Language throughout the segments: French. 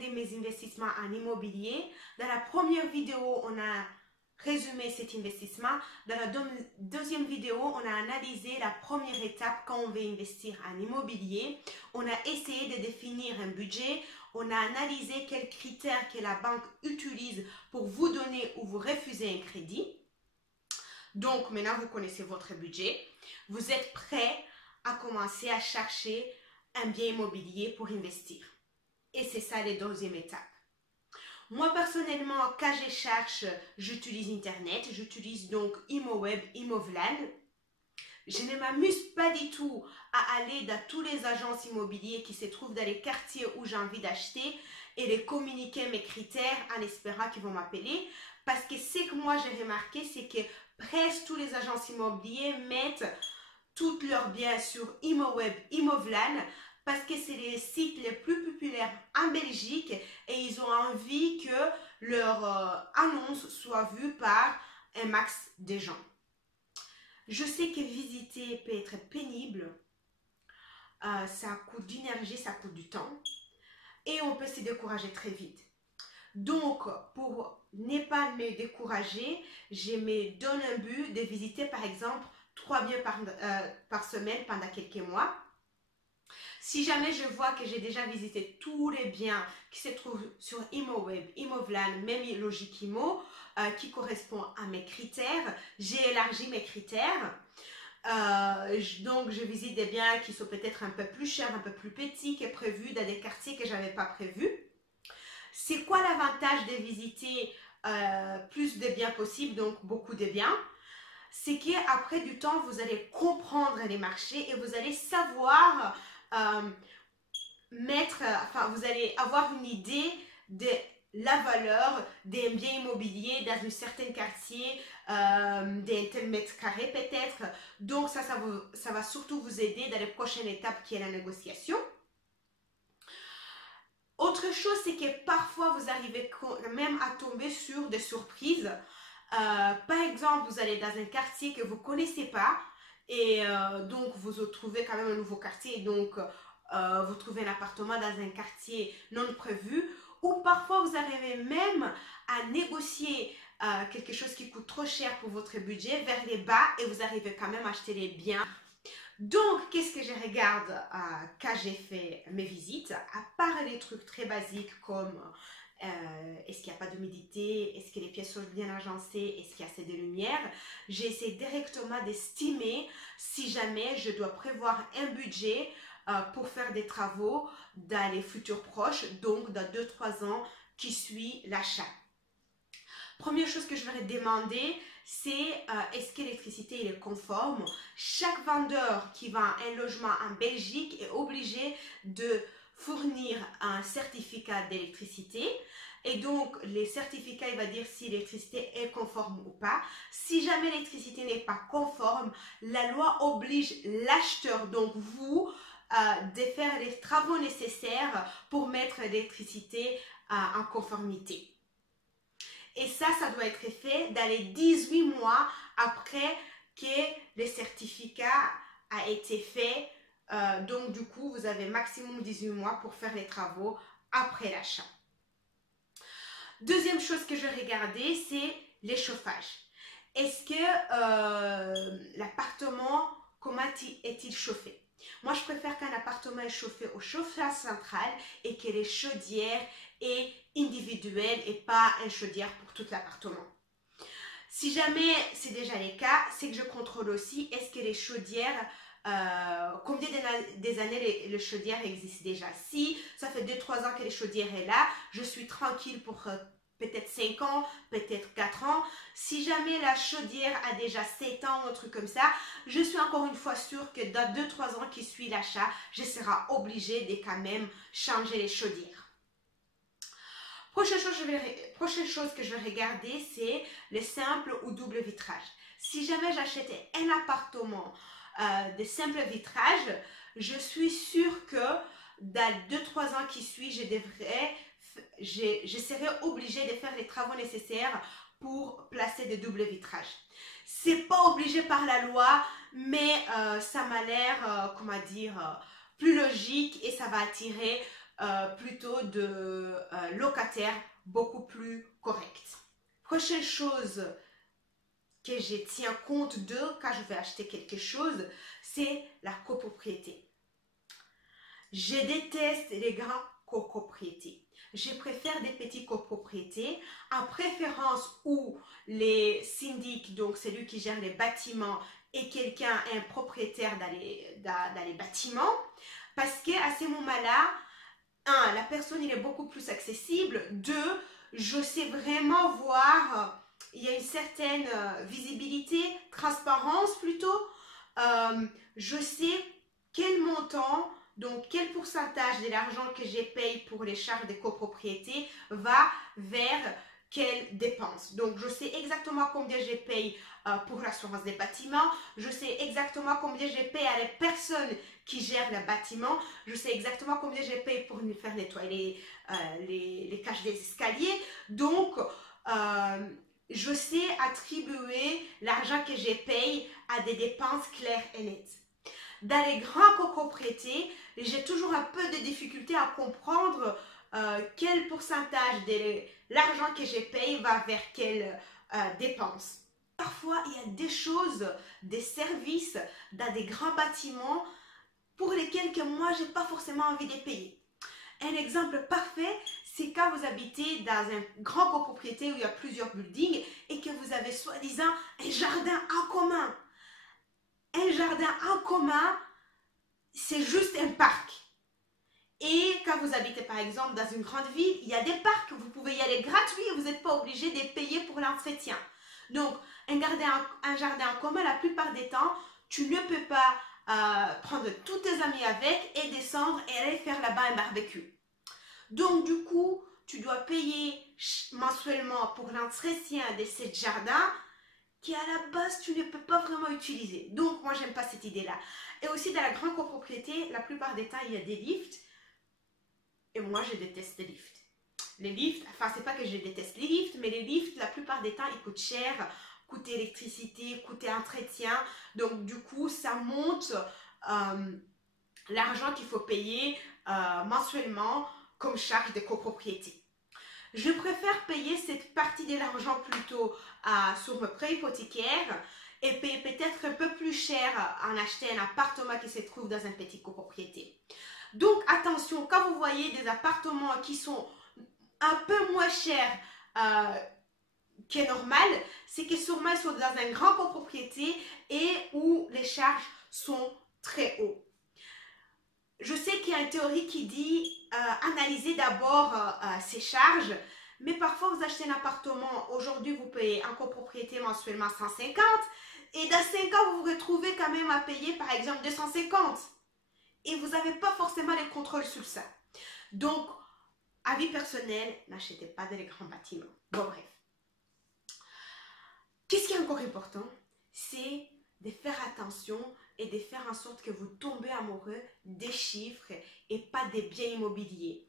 de mes investissements en immobilier. Dans la première vidéo, on a résumé cet investissement. Dans la deuxième vidéo, on a analysé la première étape quand on veut investir en immobilier. On a essayé de définir un budget. On a analysé quels critères que la banque utilise pour vous donner ou vous refuser un crédit. Donc, maintenant, vous connaissez votre budget. Vous êtes prêt à commencer à chercher un bien immobilier pour investir. Et c'est ça les deuxième étape. Moi, personnellement, quand je cherche, j'utilise Internet. J'utilise donc ImoWeb, ImoVlan. Je ne m'amuse pas du tout à aller dans tous les agences immobilières qui se trouvent dans les quartiers où j'ai envie d'acheter et les communiquer mes critères en espérant qu'ils vont m'appeler. Parce que ce que moi j'ai remarqué, c'est que presque tous les agences immobilières mettent tous leurs biens sur ImoWeb, ImoVlan, parce que c'est les sites les plus populaires en Belgique et ils ont envie que leur annonce soit vue par un max de gens. Je sais que visiter peut être pénible, ça coûte d'énergie, ça coûte du temps et on peut se décourager très vite. Donc, pour ne pas me décourager, je me donne un but de visiter par exemple 3 biens par semaine pendant quelques mois. Si jamais je vois que j'ai déjà visité tous les biens qui se trouvent sur ImoWeb, ImoVlan, même Logikimo, qui correspondent à mes critères, j'ai élargi mes critères. Donc, je visite des biens qui sont peut-être un peu plus chers, un peu plus petits que prévu dans des quartiers que je n'avais pas prévus. C'est quoi l'avantage de visiter plus de biens possibles, donc beaucoup de biens? C'est qu'après du temps, vous allez comprendre les marchés et vous allez savoir vous allez avoir une idée de la valeur d'un bien immobilier dans un certain quartier, d'un tel mètre carré peut-être. Donc ça va surtout vous aider dans les prochaines étapes qui est la négociation. Autre chose, c'est que parfois vous arrivez quand même à tomber sur des surprises. Par exemple, vous allez dans un quartier que vous ne connaissez pas et donc vous trouvez quand même un nouveau quartier et donc vous trouvez un appartement dans un quartier non prévu ou parfois vous arrivez même à négocier quelque chose qui coûte trop cher pour votre budget vers les bas et vous arrivez quand même à acheter les biens. Donc, qu'est-ce que je regarde quand j'ai fait mes visites, à part les trucs très basiques comme est-ce qu'il n'y a pas d'humidité, est-ce que les pièces sont bien agencées, est-ce qu'il y a assez de lumière. J'essaie directement d'estimer si jamais je dois prévoir un budget pour faire des travaux dans les futurs proches, donc dans 2-3 ans qui suit l'achat. Première chose que je vais demander, c'est est-ce que l'électricité est conforme. Chaque vendeur qui vend un logement en Belgique est obligé de fournir un certificat d'électricité. Et donc, les certificats, il va dire si l'électricité est conforme ou pas. Si jamais l'électricité n'est pas conforme, la loi oblige l'acheteur, donc vous, de faire les travaux nécessaires pour mettre l'électricité en conformité. Et ça doit être fait dans les 18 mois après que le certificat a été fait. Donc, du coup, vous avez maximum 18 mois pour faire les travaux après l'achat. Deuxième chose que je regardais, c'est les chauffages. Est-ce que l'appartement, comment est-il chauffé? Moi, je préfère qu'un appartement est chauffé au chauffage central et que les chaudières est individuelle et pas une chaudière pour tout l'appartement. Si jamais c'est déjà le cas, c'est que je contrôle aussi est-ce que les chaudières, combien des années les chaudières existent déjà. Si ça fait 2-3 ans que les chaudières est là, je suis tranquille pour peut-être 5 ans, peut-être 4 ans. Si jamais la chaudière a déjà 7 ans ou un truc comme ça, je suis encore une fois sûre que dans 2-3 ans qui suit l'achat, je serai obligée de quand même changer les chaudières. Prochaine chose que je vais regarder, c'est le simple ou double vitrage. Si jamais j'achète un appartement de simple vitrage, je suis sûre que dans 2-3 ans qui suivent, je serai obligée de faire les travaux nécessaires pour placer des doubles vitrages. C'est pas obligé par la loi, mais ça m'a l'air, comment dire, plus logique et ça va attirer plutôt de locataires beaucoup plus corrects. Prochaine chose que je tiens compte de quand je vais acheter quelque chose, c'est la copropriété. Je déteste les grandes copropriétés. Je préfère des petites copropriétés, en préférence où les syndics, donc celui qui gère les bâtiments, et quelqu'un est un propriétaire dans les bâtiments, parce qu'à ce moment-là, un, la personne il est beaucoup plus accessible, deux, je sais vraiment voir, il y a une certaine visibilité, transparence plutôt, je sais quel montant, donc quel pourcentage de l'argent que je paye pour les charges de copropriété va vers quelles dépenses. Donc je sais exactement combien je paye pour l'assurance des bâtiments, je sais exactement combien je paye à les personnes qui gèrent le bâtiment, je sais exactement combien je paye pour nous faire nettoyer les cages des escaliers. Donc je sais attribuer l'argent que je paye à des dépenses claires et nettes. Dans les grandes copropriétés, j'ai toujours un peu de difficulté à comprendre quel pourcentage de l'argent que je paye va vers quelle dépense. Parfois, il y a des choses, des services dans des grands bâtiments pour lesquels que moi, je n'ai pas forcément envie de payer. Un exemple parfait, c'est quand vous habitez dans une grande copropriété où il y a plusieurs buildings et que vous avez soi-disant un jardin en commun. Un jardin en commun, c'est juste un parc. Et quand vous habitez par exemple dans une grande ville, il y a des parcs, vous pouvez y aller gratuit et vous n'êtes pas obligé de payer pour l'entretien. Donc, un jardin en commun, la plupart des temps, tu ne peux pas prendre tous tes amis avec et descendre et aller faire là-bas un barbecue. Donc, du coup, tu dois payer mensuellement pour l'entretien de ce jardin qui à la base tu ne peux pas vraiment utiliser. Donc moi j'aime pas cette idée là. Et aussi dans la grande copropriété, la plupart des temps il y a des lifts et moi je déteste les lifts. Les lifts, enfin c'est pas que je déteste les lifts, mais les lifts la plupart des temps ils coûtent cher, coûtent électricité, coûtent entretien, donc du coup ça monte l'argent qu'il faut payer mensuellement comme charge de copropriété. Je préfère payer cette partie de l'argent plutôt sur mon prêt hypothécaire et payer peut-être un peu plus cher en acheter un appartement qui se trouve dans une petite copropriété. Donc attention, quand vous voyez des appartements qui sont un peu moins chers que normal, c'est que sûrement ils sont dans une grande copropriété et où les charges sont très hautes. Je sais qu'il y a une théorie qui dit analysez d'abord ces charges, mais parfois vous achetez un appartement, aujourd'hui vous payez en copropriété mensuellement 150 et dans 5 ans vous vous retrouvez quand même à payer par exemple 250 et vous n'avez pas forcément les contrôles sur ça. Donc, avis personnel, n'achetez pas de les grands bâtiments. Bon bref. Qu'est-ce qui est encore important? C'est de faire attention et de faire en sorte que vous tombez amoureux des chiffres et pas des biens immobiliers.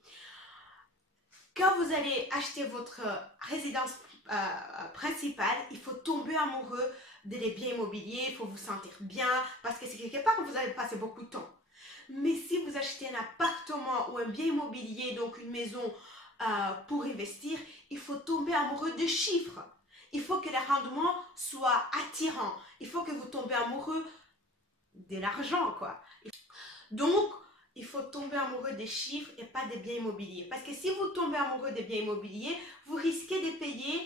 Quand vous allez acheter votre résidence principale, il faut tomber amoureux des biens immobiliers, il faut vous sentir bien parce que c'est quelque part où vous allez passer beaucoup de temps. Mais si vous achetez un appartement ou un bien immobilier, donc une maison pour investir, il faut tomber amoureux des chiffres. Il faut que le rendement soit attirant. Il faut que vous tombez amoureux de l'argent, quoi. Donc, il faut tomber amoureux des chiffres et pas des biens immobiliers. Parce que si vous tombez amoureux des biens immobiliers, vous risquez de payer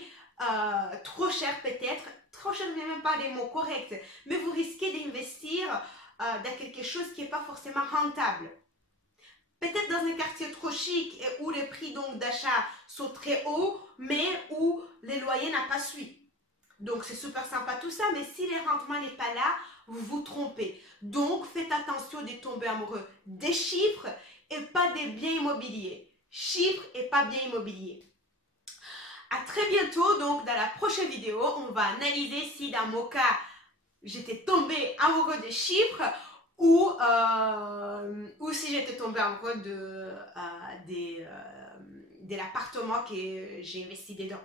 trop cher peut-être. Trop cher, je n'ai même pas les mots corrects. Mais vous risquez d'investir dans quelque chose qui n'est pas forcément rentable. Peut-être dans un quartier trop chic et où les prix d'achat sont très hauts, mais où les loyers n'ont pas suivi. Donc c'est super sympa tout ça, mais si le rendement n'est pas là, vous vous trompez. Donc faites attention de tomber amoureux des chiffres et pas des biens immobiliers. Chiffres et pas biens immobiliers. À très bientôt, donc dans la prochaine vidéo, on va analyser si dans mon cas, j'étais tombée amoureux des chiffres ou si j'étais tombée amoureux de l'appartement que j'ai investi dedans.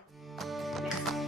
Merci.